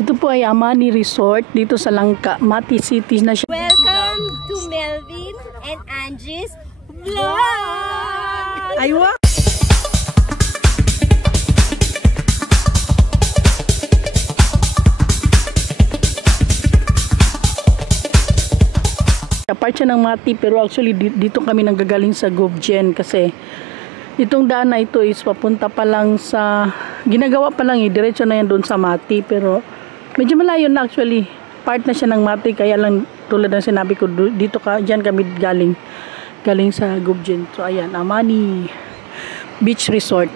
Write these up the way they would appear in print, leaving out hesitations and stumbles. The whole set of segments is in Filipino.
Ito po ay Amani Resort dito sa Langka, Mati City na siya. Welcome to Melvin and Angie's vlog! Aywa! Apart siya ng Mati, pero actually dito kami nanggagaling sa Gubjen kasi itong daan na ito is papunta pa lang sa, ginagawa pa lang diretso na yan doon sa Mati, pero medyo malayo na actually. Part na siya ng Mati, kaya lang tulad ng sinabi ko, dito dyan kami galing sa Gubjen. So ayan, Amani Beach Resort.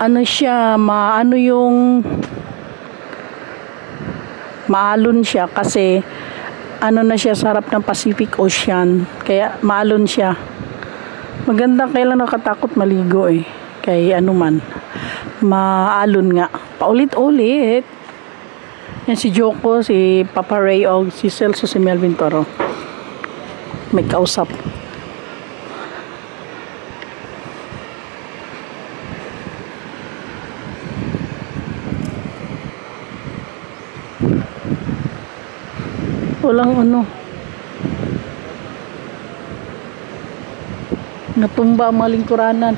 Ano siya, maalon siya kasi ano na siya sa harap ng Pacific Ocean, kaya maalon siya. Maganda, kaya lang nakatakot maligo kay ano man, maalon nga paulit-ulit. Yan si Joko, si Papa Ray, o si Celso, si Melvin Toro may kausap. Walang ano, natumba ang malingkuranan.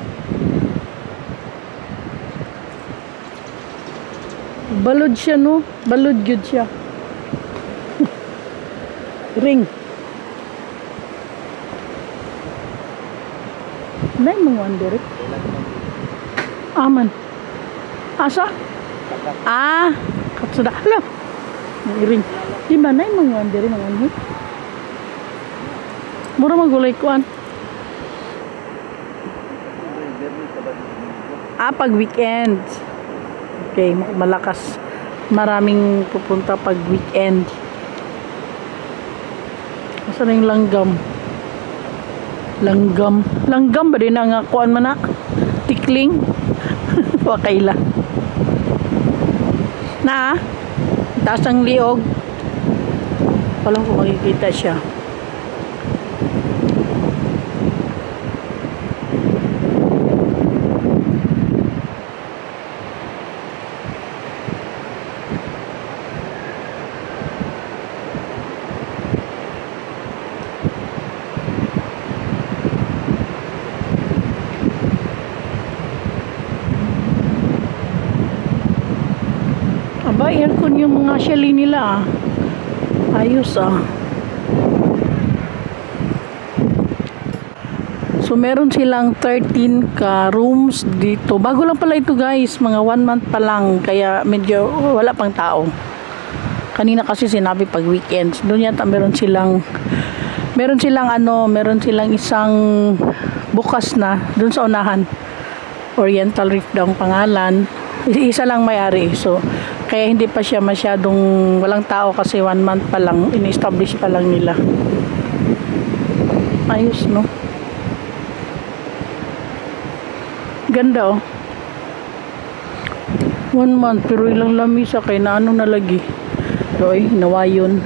Balod siya, no? Balod yun siya. Ring. Nay mga andere. Aman. Asa? Katsuda. Hala. Ring. Di ba nay mga andere mga ano? Mura magulay kuan. Pag weekend. Okay, malakas. Maraming pupunta pag weekend. Saan yung langgam? Langgam ba din ang kuan man na? Tikling? Wakaila. Na? Taas ang liog. Walang ko makikita siya. Aba, aircon yung mga chalet nila. Ayos So meron silang 13 ka rooms dito. Bago lang pala ito guys, mga 1 month pa lang, kaya medyo wala pang tao. Kanina kasi sinabi pag weekends. Doon yata meron silang isang bukas na doon sa unahan. Oriental Reef daw ang pangalan. Isa lang may-ari. So kaya hindi pa siya masyadong walang tao kasi 1 month pa lang, in-establish pa lang nila. Ayos, no? Ganda 1 month pero ilang lamisa kay na ano na lagi. Roy, nawayon.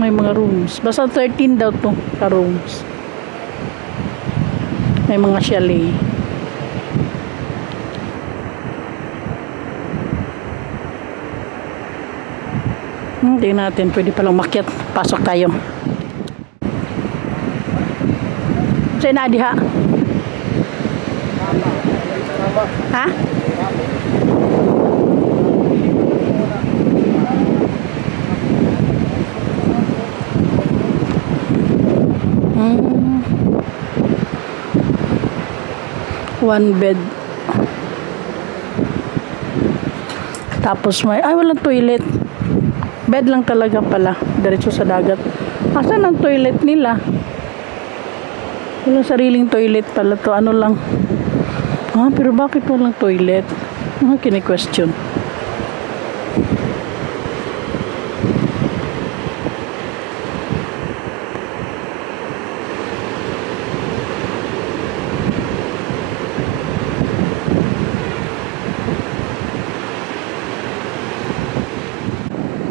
May mga rooms. Basta 13 daw to ka rooms. May mga chalet. Tingnan natin, pwede palang makyat. Pasok tayo. Sa'yo na, Adi, ha? Ha? One bed. Tapos may, walang toilet. Bed lang talaga pala, diretso sa dagat. Asan ang toilet nila? Walang sariling toilet pala to, ano lang. Pero bakit walang toilet? Kini-question.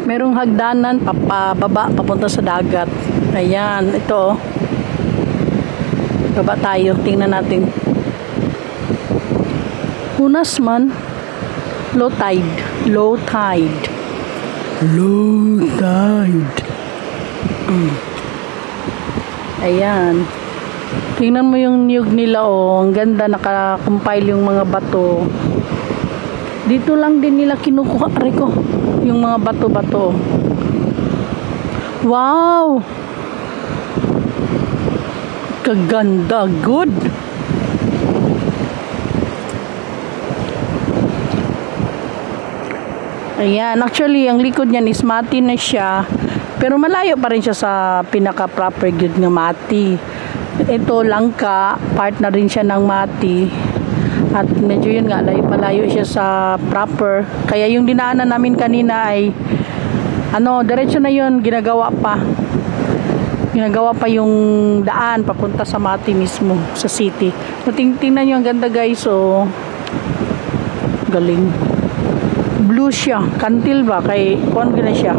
Merong hagdanan papababa papunta sa dagat. Ayan, ito. Baba tayo, tingnan natin. Hunas man. Low tide. Low tide. Low tide. Ayan. Tingnan mo yung niyog nila, oh. Ang ganda, naka-compile yung mga bato. Dito lang din nila kinukuha, Rico, yung mga bato-bato. Wow! Kaganda. Good! Ayan. Actually, ang likod niyan is mati na siya. Pero malayo pa rin siya sa pinaka-proper good nga mati. Ito, langka. Part na rin siya ng mati. At medyo yun nga, malayo siya sa proper. Kaya yung dinaanan namin kanina ay diretso na yun, ginagawa pa yung daan papunta sa Mati mismo, sa city. So, tingnan nyo, ang ganda guys. So, galing. Blue siya, kantil ba? Kay, kuwan gina siya.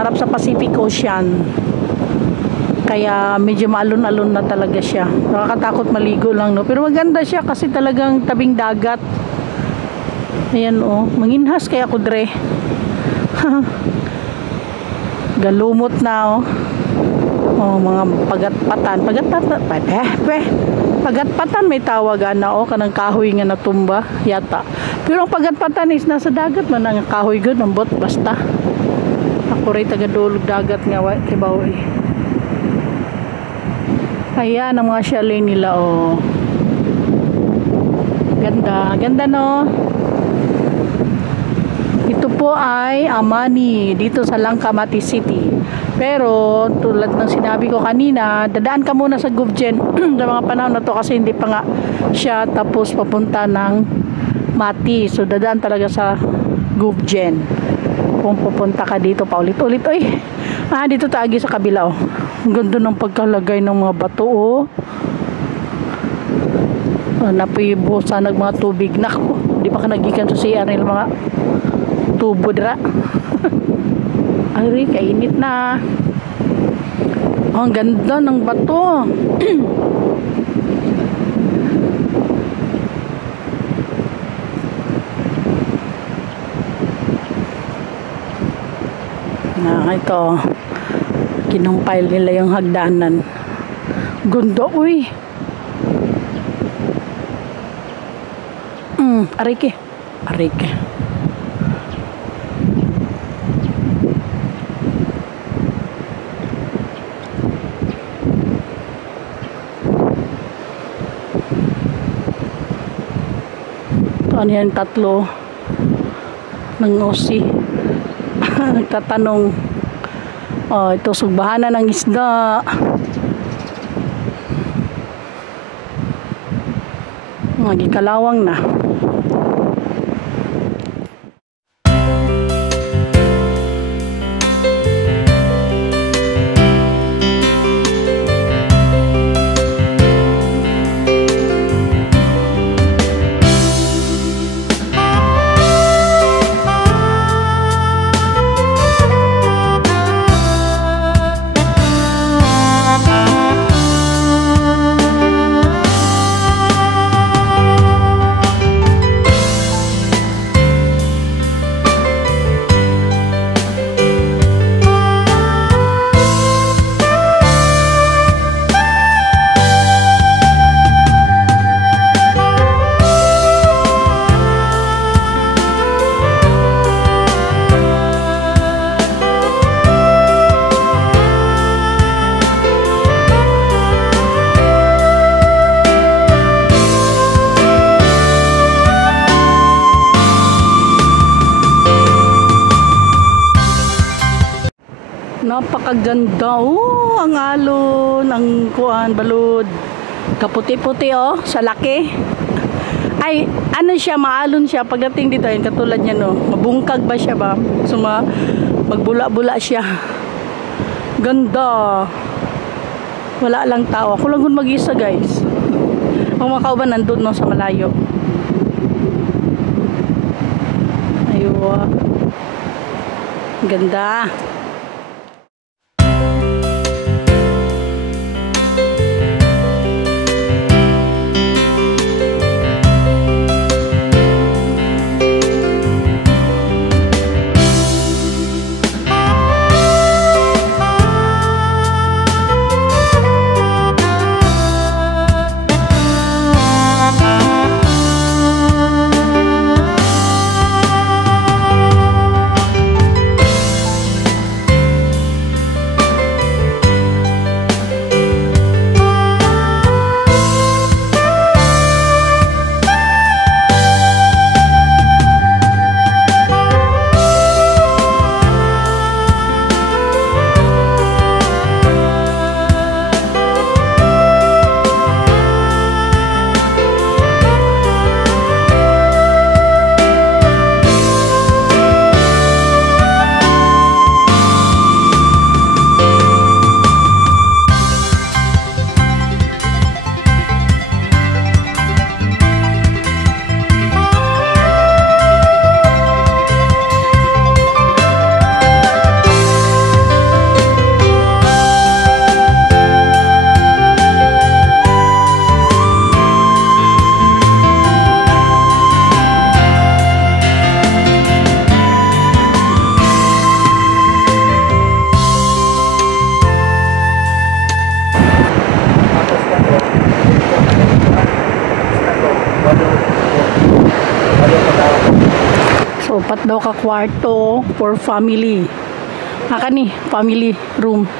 Harap sa Pacific Ocean. Kaya medyo maalon-alon na talaga siya. Nakakatakot maligo lang, no? Pero maganda siya kasi talagang tabing dagat. Ayan, oh. Manginhas kaya ko dre. Galumot na, oh. Oh, mga pagatpatan. Pagatpatan may tawagan na, oh. Kanang kahoy nga natumba, yata. Pero ang pagatpatan is nasa dagat man ang kahoy good, ang bot, basta. Ako rin tagadulog dagat nga, kibaw eh. Ayan ang mga chalet nila, oh. Ganda, ganda, no? Ito po ay Amani, dito sa Langka, Mati City. Pero tulad ng sinabi ko kanina, dadaan ka muna sa Gubjen sa mga panahon na to kasi hindi pa nga siya tapos papunta ng Mati. So dadaan talaga sa Gubjen kung pupunta ka dito pa ulit-ulit. Uy, dito taagi sa kabila, oh. Ang ganda ng pagkalagay ng mga bato, oh. Napibusa ng mga tubig. Naku, di pa ka nagikan sa CR nila mga tubo dira. Ay, kainit na. Oh, ang ganda ng bato. Ito, kinumpile nila yung hagdanan. Ganda, uy. Arike. Ano yan, tatlo ng OC. Nagtatanong, oh, ito sugbahanan ng isda. Magikalawang na. Napakaganda, oh, ang alon, ang kuan, balod, kaputi-puti, oh, sa laki. Ay, ano siya, maalon siya pagdating dito, ayun, katulad niya, no, mabungkag ba siya ba, so magbula-bula siya. Ganda. Wala lang tao, ako lang kung mag-isa, guys. Ang mga kauban nandun, no, sa malayo. Ayun, ganda. daw ka kwarto for family. Ni family room.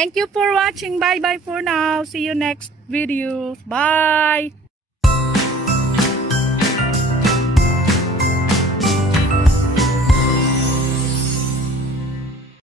Thank you for watching. Bye bye for now. See you next video. Bye.